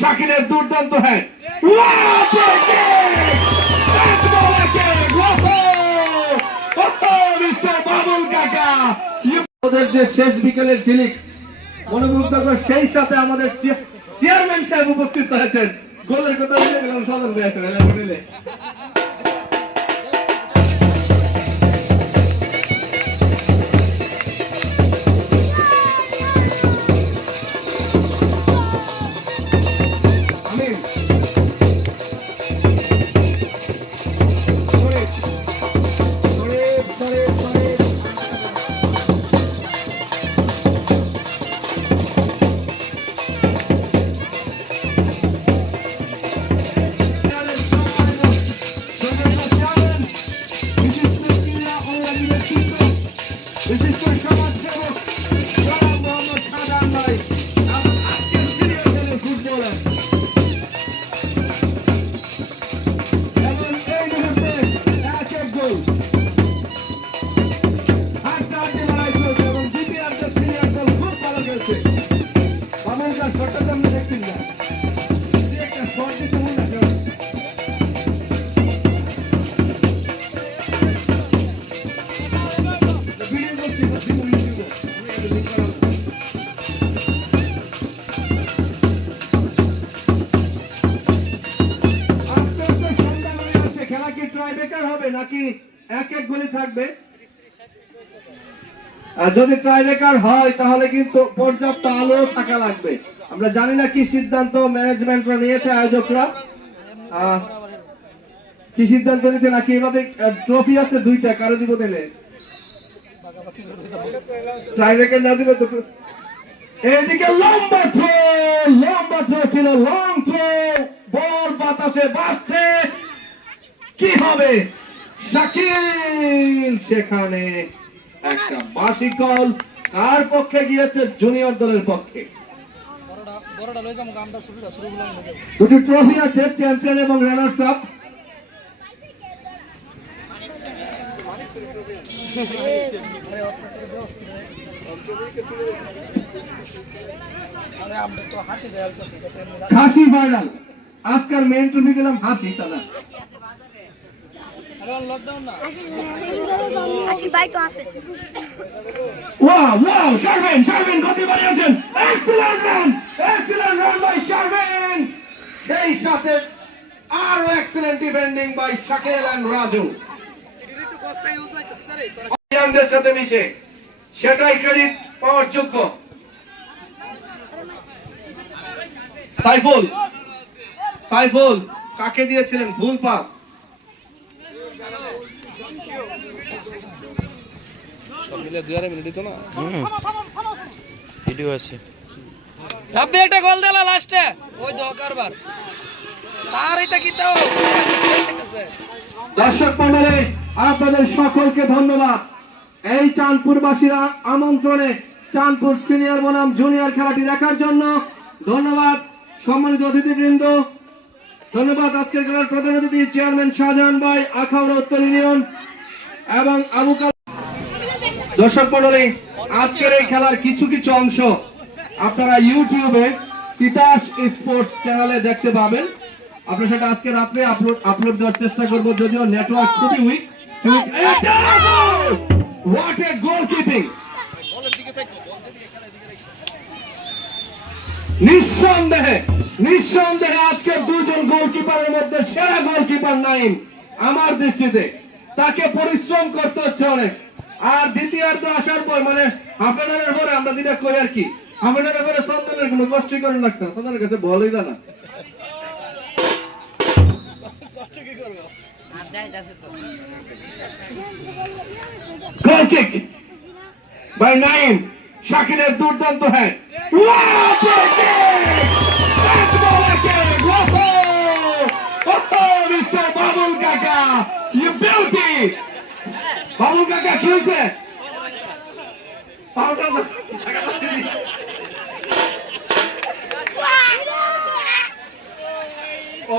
শাকিলের দুর্দান্ত হ্যাঁ বাবুল যে শেষ বিকেলের ঝিলিক, মনোমুগ্ধকর সেই সাথে আমাদের চেয়া- চেয়ারম্যান সাহেব উপস্থিত হয়েছেন। গোলের কথা বলে সদর খেলা বেকার হবে নাকি এক এক গোলে থাকবে? যদি ট্রাই বেকার হয়, তাহলে কিন্তু পর্যাপ্ত আলো থাকা লাগবে। আমরা জানি না কি সিদ্ধান্ত ম্যানেজমেন্টরা নিয়েছে, আয়োজকরা। কি সিদ্ধান্ত নিয়েছে নাকি এভাবে ট্রফি আছে দুইটা, কারও দিব দিলে ট্রাই না দিলে তো এদিকে লম্বা থ্রো লম্বা থ্রো ছিল লং থ্রো বল বাতাসে বাসছে। কি হবে? শাকিল সেখানে। একটা বাসি কল কার পক্ষে গিয়েছে জুনিয়র দলের পক্ষে দুটি ট্রফি আছে চ্যাম্পিয়ন এবং রানার্স আপ আরে আমরা তো হাসি হাসি আজকের মেন ট্রফি গেলাম হাসি তারা লকডাউন না রে ইন্ডিয়ানদের সাথে মিশে সেটাই ক্রেডিট পাওয়ার যোগ্য। সাইফুল সাইফুল কাকে দিয়েছিলেন? ভুল পাস সব মিলে দুই আড়াই মিনিট দিত না। ভিডিও আছে। রাব্বি একটা গোল দিলা লাস্টে। ওই দো কারবার। স্যার এটা কি তাও দর্শক মন্ডলী আপনাদের সকলকে ধন্যবাদ। এই চাঁদপুরবাসীরা আমন্ত্রণে চাঁদপুর সিনিয়র বনাম জুনিয়র খেলাটি দেখার জন্য ধন্যবাদ সম্মানিত অতিথিবৃন্দ। ধন্যবাদ আজকের খেলার প্রধান অতিথি চেয়ারম্যান শাহজাহান ভাই আখাউড়া উত্তর ইউনিয়ন এবং আবু কাল দর্শক মন্ডলী, আজকের এই খেলার কিছু কিছু অংশ আপনারা ইউটিউবে তিতাস স্পোর্টস চ্যানেলে দেখতে পাবেন। আমরা সেটা আজকে রাত্রে আপলোড আপলোড দেওয়ার চেষ্টা করব যদিও নেটওয়ার্ক খুবই weak what a goal keeping নিঃসন্দেহে নিঃসন্দেহে আজকে দুজন গোলকিপারের মধ্যে সেরা গোলকিপার নাইম, আমার দৃষ্টিতে। তাকে পরিশ্রম করতে হচ্ছে অনেক। আর দ্বিতীয়ার্ধ আসার পর মানে হাফেনারের পরে আমরা যেটা করি আর কি হাফেনারের পরে সন্তানের কোনো কষ্টই করার লাগছে না, সন্তানের কাছে বলই না। বাই নাইম শাকিলের দুর্দান্ত বাবুল কাকা কি হয়েছে? ও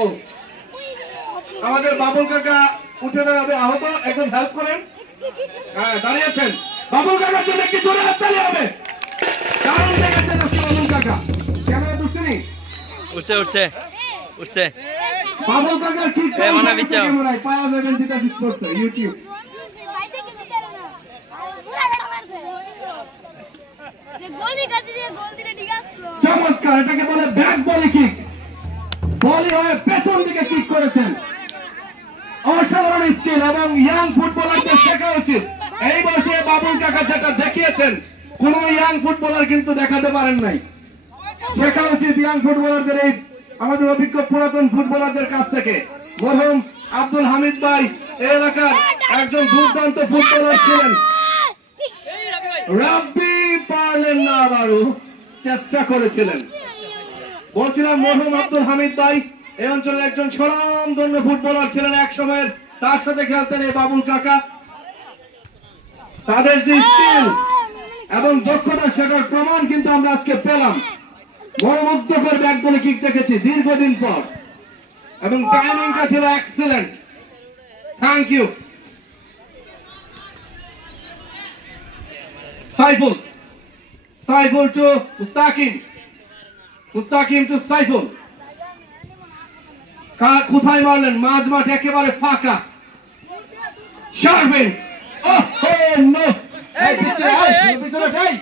আমাদের বাবুল কাকা উঠে দাঁড়াবে আহত একজন হেল্প করেন। হ্যাঁ দাঁড়িয়েছেন। বাবুল কাকার জন্য একটি জোরে হাততালি হবে। দারুণ আজকে বাবুল কাকা। ক্যামেরা দুশ্চিনি উঠছে উঠছে উঠছে। বাবুল কাকার ঠিক যাবেন যেটা করছে ইউটিউব গোলি কাছে দিয়ে গোল দিলে ঠিক আসলো চমৎকার এটাকে বলে ব্যাক বলি কিক বলি হয়ে পেছন দিকে কিক করেছেন। অসাধারণ স্কিল এবং ইয়াং ফুটবলারদের শেখা উচিত। এই বয়সে বাবুল কাকা যেটা দেখিয়েছেন কোন ইয়াং ফুটবলার কিন্তু দেখাতে পারেন নাই। শেখা উচিত ইয়াং ফুটবলারদের এই আমাদের অভিজ্ঞ পুরাতন ফুটবলারদের কাছ থেকে। মরহুম আব্দুল হামিদ ভাই এলাকার একজন দুর্দান্ত ফুটবলার ছিলেন। রাব্বি না চেষ্টা করেছিলেন। বলছিলাম, মরহুম আব্দুল হামিদ ভাই, এই অঞ্চলের একজন স্বনামধন্য ফুটবলার ছিলেন এক সময়ের তার সাথে খেলতেন এই বাবুল কাকা। তাদের যে স্কিল এবং দক্ষতা, সেটার প্রমাণ কিন্তু আমরা আজকে পেলাম। বড় মুগ্ধকর ব্যাগ বলে কিক দেখেছি দীর্ঘদিন পর। এবং টাইমিংটা ছিল excellent thank you Saiful Saiful to Mustakim Mustakim to Saiful কার কোথায় মারলেন মাঝ মাঠ একেবারে ফাঁকা শারবিন ওহ নো এই পিছনে এই, পিছনে যাই